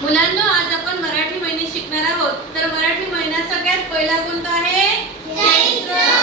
मुलांनो, आज आपण मराठी महिने शिकणार आहोत. तर मराठी महिना सगळ्यात पहिला कोणता आहे? चैत्र.